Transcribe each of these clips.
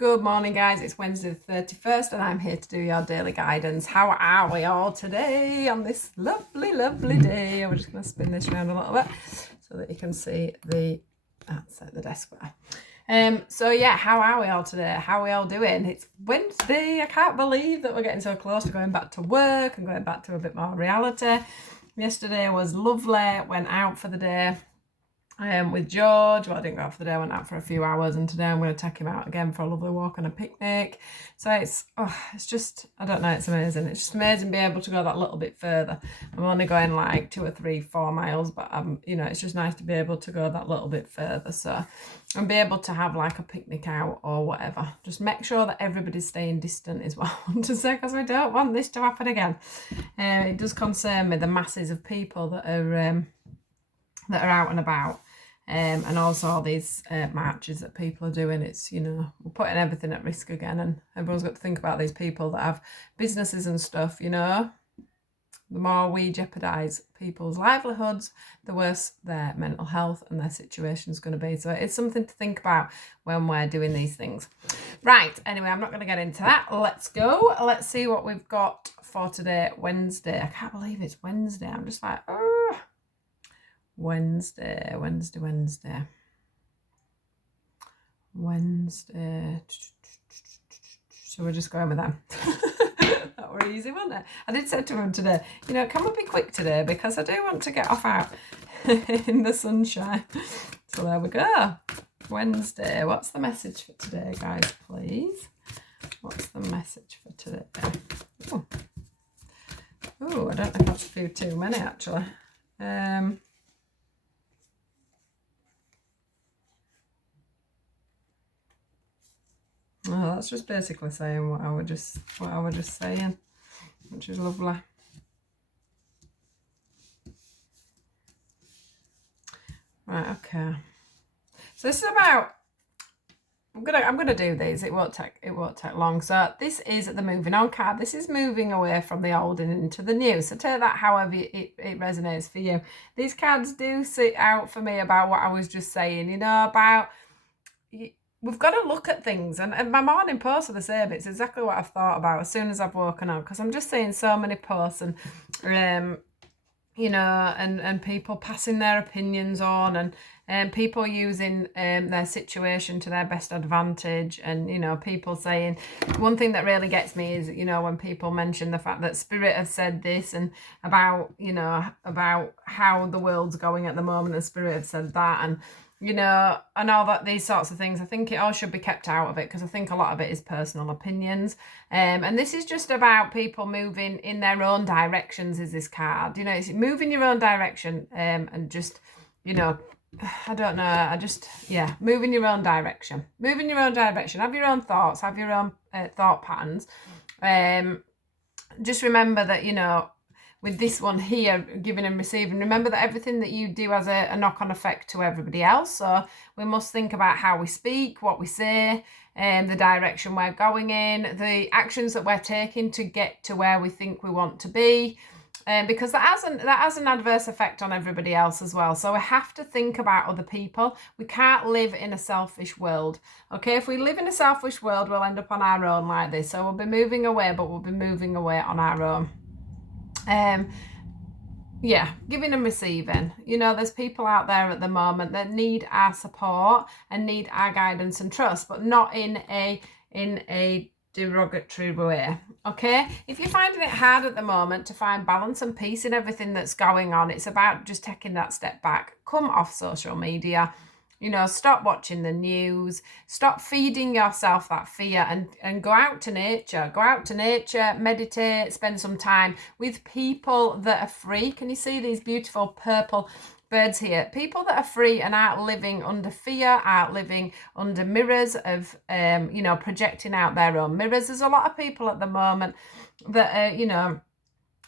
Good morning, guys. It's Wednesday the 31st, and I'm here to do your daily guidance. How are we all today on this lovely, lovely day? I'm just going to spin this around a little bit so that you can see that's at the desk there. So yeah, how are we all today? How are we all doing? It's Wednesday. I can't believe that we're getting so close to going back to work and going back to a bit more reality. Yesterday was lovely. Went out for the day. With George. Well, I didn't go out for the day, I went out for a few hours, and today I'm going to take him out again for a lovely walk and a picnic. So it's just, I don't know, it's amazing. It's just amazing to be able to go that little bit further. I'm only going like 2 or 3, 4 miles, but it's just nice to be able to go that little bit further. So, and be able to have like a picnic out or whatever. Just make sure that everybody's staying distant is what I want to say, because we don't want this to happen again. It does concern me, the masses of people that are out and about. And also all these marches that people are doing. It's, we're putting everything at risk again, and everyone's got to think about these people that have businesses and stuff, The more we jeopardise people's livelihoods, the worse their mental health and their situation is going to be. So it's something to think about when we're doing these things. Right, anyway, I'm not going to get into that. Let's go. Let's see what we've got for today, Wednesday. I can't believe it's Wednesday. I'm just like, Wednesday. So we're just going with that. That were easy, wasn't it? I did say to him today, can we be quick today? Because I do want to get off out in the sunshine. So there we go. Wednesday. What's the message for today, guys, please? What's the message for today? Oh, I don't know if that's a few too many, actually. Oh, that's just basically saying what I was just saying, which is lovely. Right, okay. So this is about. I'm gonna do these. It won't take long. So this is the moving on card. This is moving away from the old and into the new. So take that however it resonates for you. These cards do sit out for me about what I was just saying. About. We've got to look at things, and my morning posts are the same. It's exactly what I've thought about as soon as I've woken up, because I'm just seeing so many posts and and people passing their opinions on, and people using their situation to their best advantage, and people saying, one thing that really gets me is when people mention the fact that Spirit have said this, and about how the world's going at the moment, and Spirit have said that, and and all that, these sorts of things. I think it all should be kept out of it, because I think a lot of it is personal opinions. And this is just about people moving in their own directions, is this card. It's moving your own direction, and just, I don't know, moving your own direction. Moving your own direction. Have your own thoughts, have your own thought patterns. Just remember that, with this one here, giving and receiving, remember that everything that you do has a knock-on effect to everybody else. So we must think about how we speak, what we say, the direction we're going in, the actions that we're taking to get to where we think we want to be, because that has an adverse effect on everybody else as well. So we have to think about other people. We can't live in a selfish world. Okay, if we live in a selfish world, we'll end up on our own like this. So we'll be moving away, but we'll be moving away on our own. Giving and receiving. There's people out there at the moment that need our support and need our guidance and trust, but not in a derogatory way. Okay, if you're finding it hard at the moment to find balance and peace in everything that's going on, it's about just taking that step back. Come off social media. Stop watching the news, stop feeding yourself that fear, and go out to nature. Go out to nature, meditate, spend some time with people that are free. Can you see these beautiful purple birds here? People that are free and aren't living under fear, aren't living under mirrors of, projecting out their own mirrors. There's a lot of people at the moment that are,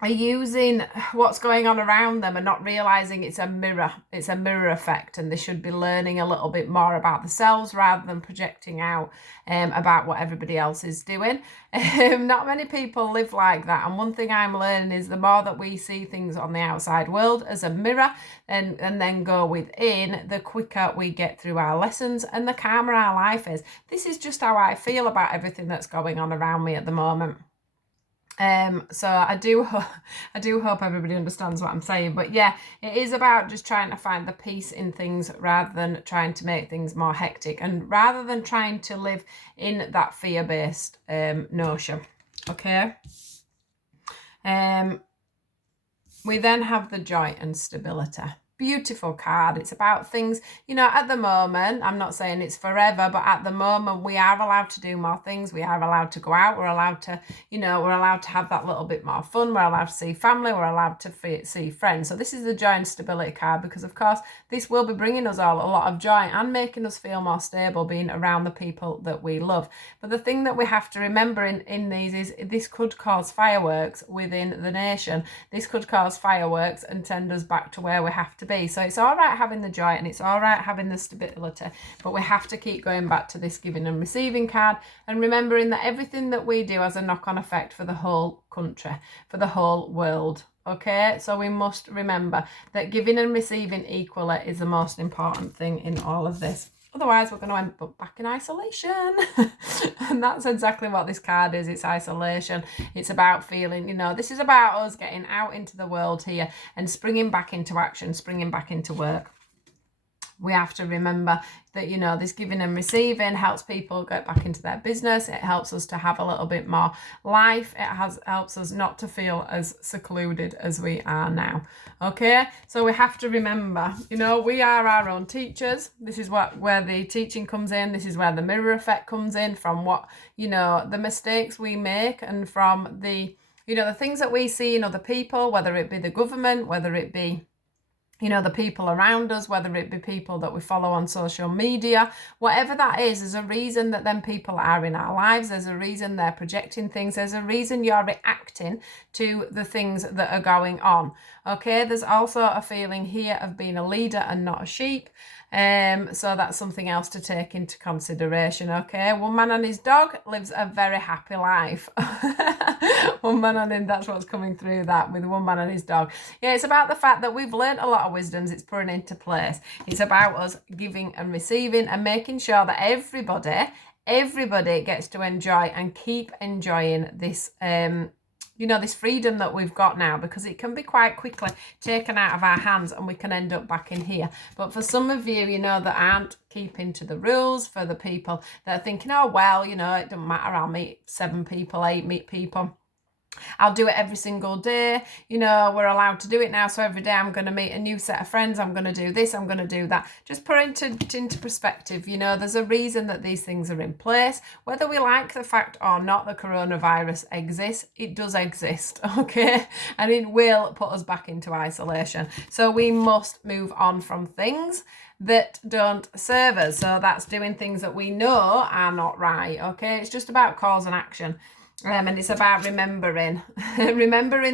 are using what's going on around them and not realizing it's a mirror effect, and they should be learning a little bit more about themselves rather than projecting out about what everybody else is doing. Not many people live like that, and one thing I'm learning is the more that we see things on the outside world as a mirror and then go within, the quicker we get through our lessons and the calmer our life is. This is just how I feel about everything that's going on around me at the moment. So I do hope everybody understands what I'm saying, but yeah, it is about just trying to find the peace in things rather than trying to make things more hectic, and rather than trying to live in that fear-based notion. Okay. We then have the joy and stability. Beautiful card. It's about things, you know, at the moment, I'm not saying it's forever, but at the moment we are allowed to do more things. We are allowed to go out. We're allowed to, you know, we're allowed to have that little bit more fun. We're allowed to see family. We're allowed to see friends. So this is the joy and stability card, because of course this will be bringing us all a lot of joy and making us feel more stable being around the people that we love. But the thing that we have to remember in these is this could cause fireworks within the nation. This could cause fireworks and send us back to where we have to be. So it's all right having the joy and it's all right having the stability, but we have to keep going back to this giving and receiving card, and remembering that everything that we do has a knock-on effect for the whole country, for the whole world. Okay, so we must remember that giving and receiving equally is the most important thing in all of this. Otherwise, we're going to end up back in isolation. And that's exactly what this card is. It's isolation. It's about feeling, you know, this is about us getting out into the world here and springing back into action, springing back into work. We have to remember that, you know, this giving and receiving helps people get back into their business. It helps us to have a little bit more life. It helps us not to feel as secluded as we are now. Okay, so we have to remember, you know, we are our own teachers. This is where the teaching comes in. This is where the mirror effect comes in, from what, you know, the mistakes we make, and from the, you know, the things that we see in other people, whether it be the government, whether it be, you know, the people around us, whether it be people that we follow on social media, whatever that is, there's a reason that them people are in our lives. There's a reason they're projecting things. There's a reason you're reacting to the things that are going on. Okay, there's also a feeling here of being a leader and not a sheep. So that's something else to take into consideration. Okay, one man and his dog lives a very happy life. One man and that's what's coming through that with one man and his dog. Yeah, it's about the fact that we've learned a lot of wisdoms. It's putting into place. It's about us giving and receiving and making sure that everybody gets to enjoy and keep enjoying this you know, this freedom that we've got now, because it can be quite quickly taken out of our hands and we can end up back in here. But for some of you, you know, that aren't keeping to the rules, for the people that are thinking, oh, well, you know, it doesn't matter, I'll meet 7 people, 8 people. I'll do it every single day. You know, we're allowed to do it now. So every day I'm going to meet a new set of friends. I'm going to do this. I'm going to do that. Just put it into perspective. You know, there's a reason that these things are in place. Whether we like the fact or not the coronavirus exists, it does exist. Okay. And it will put us back into isolation. So we must move on from things that don't serve us. So that's doing things that we know are not right. Okay. It's just about cause and action. And it's about remembering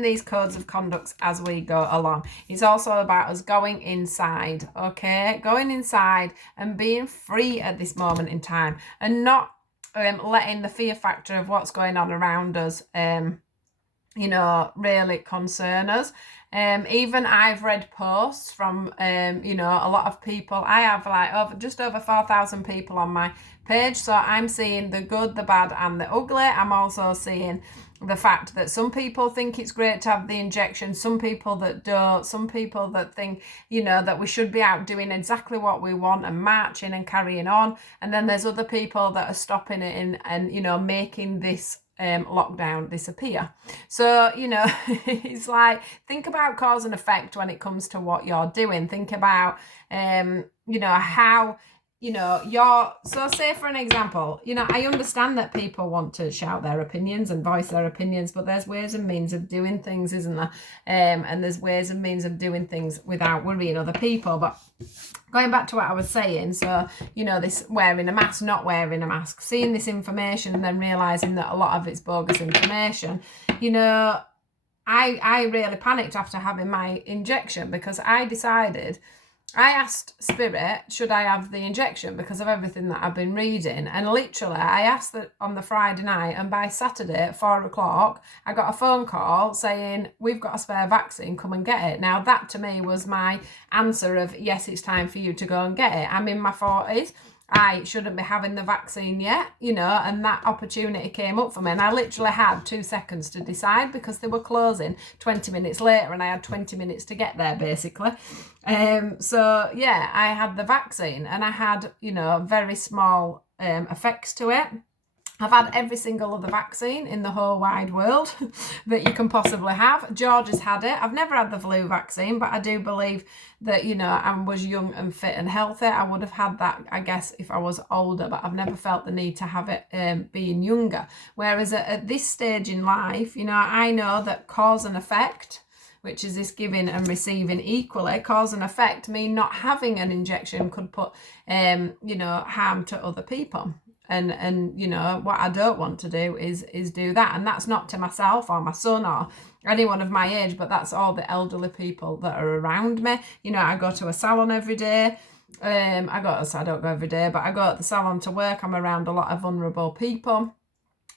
these codes of conduct as we go along. It's also about us going inside, okay? Going inside and being free at this moment in time, and not letting the fear factor of what's going on around us, you know, really concern us. Even I've read posts from, you know, a lot of people. I have like just over 4,000 people on my page. So I'm seeing the good, the bad and the ugly. I'm also seeing the fact that some people think it's great to have the injection, some people that don't, some people that think, you know, that we should be out doing exactly what we want and marching and carrying on. And then there's other people that are stopping it and you know, making this lockdown disappear. So, you know, it's like, think about cause and effect when it comes to what you're doing. Think about, you know, how, you know, so say for an example, you know, I understand that people want to shout their opinions and voice their opinions, but there's ways and means of doing things, isn't there? And there's ways and means of doing things without worrying other people. But going back to what I was saying, so, you know, this wearing a mask, not wearing a mask, seeing this information and then realising that a lot of it's bogus information, you know, I really panicked after having my injection, because I asked Spirit, should I have the injection, because of everything that I've been reading. And literally, I asked that on the Friday night, and by Saturday at 4 o'clock, I got a phone call saying, we've got a spare vaccine, come and get it. Now, that to me was my answer of, yes, it's time for you to go and get it. I'm in my 40s. I shouldn't be having the vaccine yet, you know, and that opportunity came up for me. And I literally had 2 seconds to decide, because they were closing 20 minutes later and I had 20 minutes to get there, basically. So, yeah, I had the vaccine, and I had, you know, very small effects to it. I've had every single other vaccine in the whole wide world that you can possibly have. George has had it. I've never had the flu vaccine, but I do believe that, you know, I was young and fit and healthy. I would have had that, I guess, if I was older, but I've never felt the need to have it being younger. Whereas at this stage in life, you know, I know that cause and effect, which is this giving and receiving equally, cause and effect mean not having an injection could put, you know, harm to other people. And you know, what I don't want to do is do that. And that's not to myself or my son or anyone of my age, but that's all the elderly people that are around me. You know, I go to a salon every day. I don't go every day, but I go to the salon to work. I'm around a lot of vulnerable people.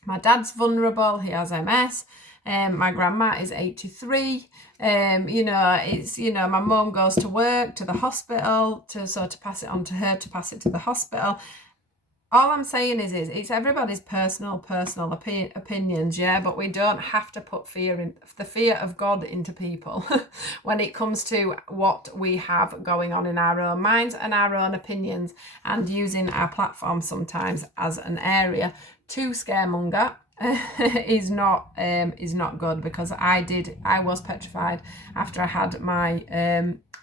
My dad's vulnerable. He has MS. My grandma is 83. You know, it's, you know, my mum goes to work, to the hospital, to pass it on to her, to pass it to the hospital. All I'm saying is it's everybody's personal opinions, yeah, but we don't have to put the fear of God into people when it comes to what we have going on in our own minds and our own opinions, and using our platform sometimes as an area to scaremonger is not good, because I was petrified after I had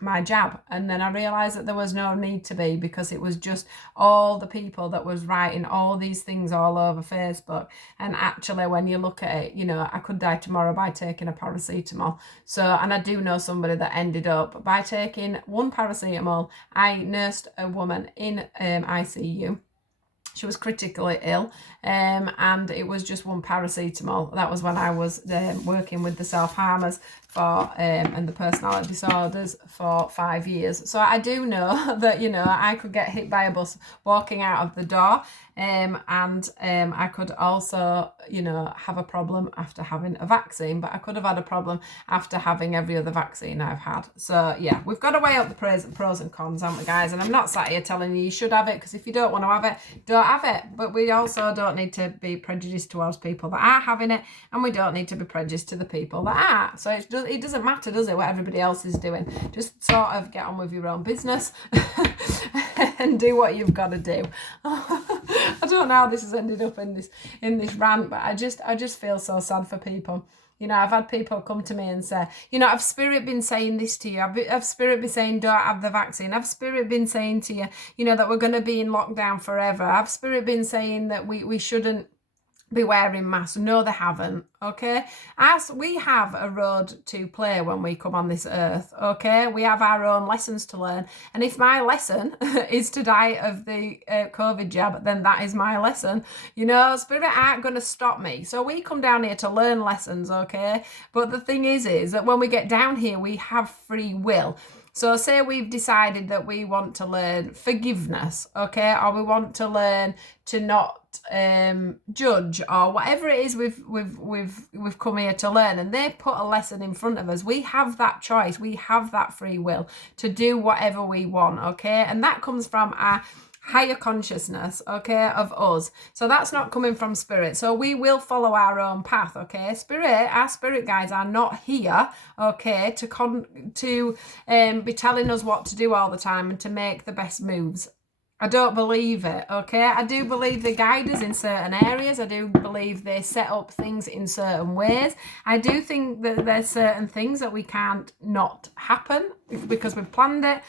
my jab, and then I realised that there was no need to be, because it was just all the people that was writing all these things all over Facebook. And actually, when you look at it, you know, I could die tomorrow by taking a paracetamol. So, and I do know somebody that ended up by taking 1 paracetamol. I nursed a woman in ICU. She was critically ill, and it was just 1 paracetamol. That was when I was working with the self-harmers and the personality disorders for 5 years. So I do know that, you know, I could get hit by a bus walking out of the door, and I could also, you know, have a problem after having a vaccine, but I could have had a problem after having every other vaccine I've had. So yeah, we've got to weigh up the pros and cons, haven't we, guys? And I'm not sat here telling you should have it, because if you don't want to have it, don't have it. But we also don't need to be prejudiced towards people that are having it, and we don't need to be prejudiced to the people that are. So it doesn't matter, does it, what everybody else is doing? Just sort of get on with your own business and do what you've got to do. I don't know how this has ended up in this rant, but I just feel so sad for people. You know, I've had people come to me and say, you know, have Spirit been saying this to you? Have Spirit been saying don't have the vaccine? Have Spirit been saying to you, you know, that we're going to be in lockdown forever? Have Spirit been saying that we shouldn't be wearing masks? No, they haven't, okay? As we have a road to play when we come on this earth, okay? We have our own lessons to learn. And if my lesson is to die of the COVID jab, then that is my lesson. You know, Spirit aren't going to stop me. So we come down here to learn lessons, okay? But the thing is that when we get down here, we have free will. So say we've decided that we want to learn forgiveness, okay? Or we want to learn to not judge, or whatever it is we've come here to learn, and they put a lesson in front of us. We have that choice. We have that free will to do whatever we want, okay? And that comes from our higher consciousness, okay, of us. So that's not coming from Spirit. So we will follow our own path, okay? Our spirit guides are not here, okay, to be telling us what to do all the time and to make the best moves. I don't believe it, okay? I do believe they guide us in certain areas. I do believe they set up things in certain ways. I do think that there's certain things that we can't not happen because we've planned it.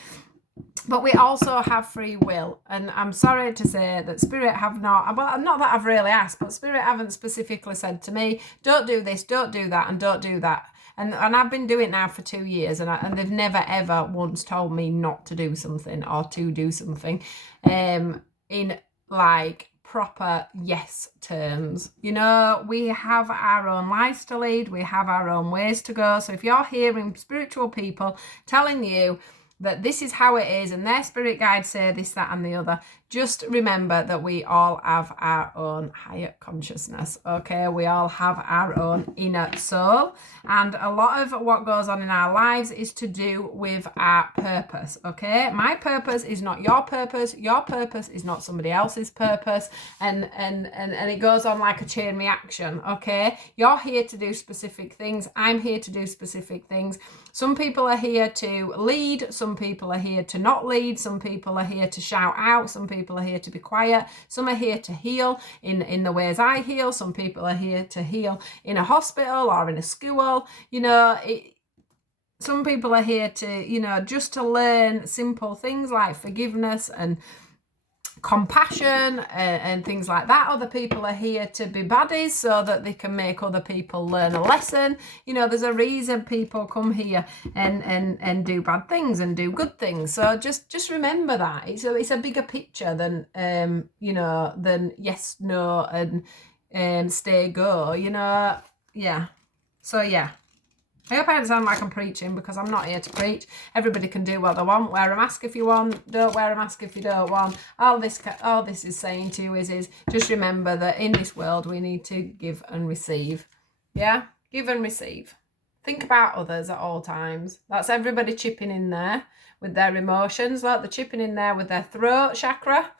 But we also have free will. And I'm sorry to say that Spirit have not, well, not that I've really asked, but Spirit haven't specifically said to me, don't do this, don't do that, and don't do that. And I've been doing it now for 2 years, and they've never ever once told me not to do something or to do something in like proper yes terms. You know, we have our own lives to lead, we have our own ways to go. So if you're hearing spiritual people telling you that this is how it is and their spirit guides say this, that and the other, just remember that we all have our own higher consciousness, okay? We all have our own inner soul, and a lot of what goes on in our lives is to do with our purpose, okay? My purpose is not your purpose is not somebody else's purpose, and it goes on like a chain reaction, okay? You're here to do specific things, I'm here to do specific things. Some people are here to lead, some people are here to not lead, some people are here to shout out, some people are here to be quiet, some are here to heal in the ways I heal, some people are here to heal in a hospital or in a school, you know. Some people are here to, you know, just to learn simple things like forgiveness and compassion and things like that. Other people are here to be baddies so that they can make other people learn a lesson. You know, there's a reason people come here and do bad things and do good things. So just remember that it's a bigger picture than you know, than yes, no, and stay, go, you know. Yeah. So yeah, I hope I don't sound like I'm preaching, because I'm not here to preach. Everybody can do what they want. Wear a mask if you want. Don't wear a mask if you don't want. All this is saying to you is just remember that in this world we need to give and receive. Yeah? Give and receive. Think about others at all times. That's everybody chipping in there with their emotions. Like they're chipping in there with their throat chakra.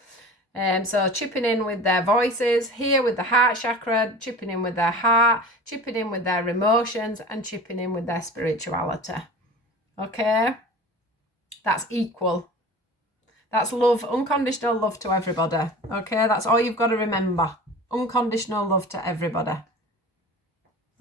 So chipping in with their voices, here with the heart chakra, chipping in with their heart, chipping in with their emotions, and chipping in with their spirituality. Okay? That's equal. That's love, unconditional love to everybody. Okay? That's all you've got to remember. Unconditional love to everybody.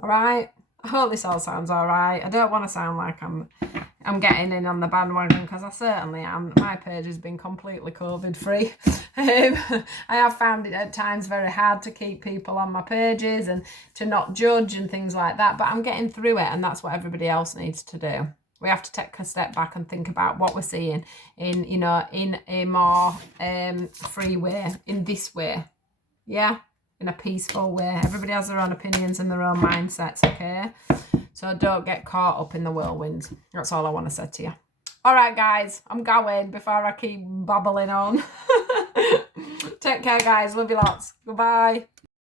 All right? I hope this all sounds all right. I don't want to sound like I'm getting in on the bandwagon, because I certainly am. My page has been completely COVID free. I have found it at times very hard to keep people on my pages and to not judge and things like that, but I'm getting through it, and that's what everybody else needs to do. We have to take a step back and think about what we're seeing in, you know, in a more free way, in this way. Yeah? In a peaceful way. Everybody has their own opinions and their own mindsets, okay? So don't get caught up in the whirlwind. That's all I want to say to you. All right, guys, I'm going before I keep babbling on. Take care, guys. Love you lots. Goodbye.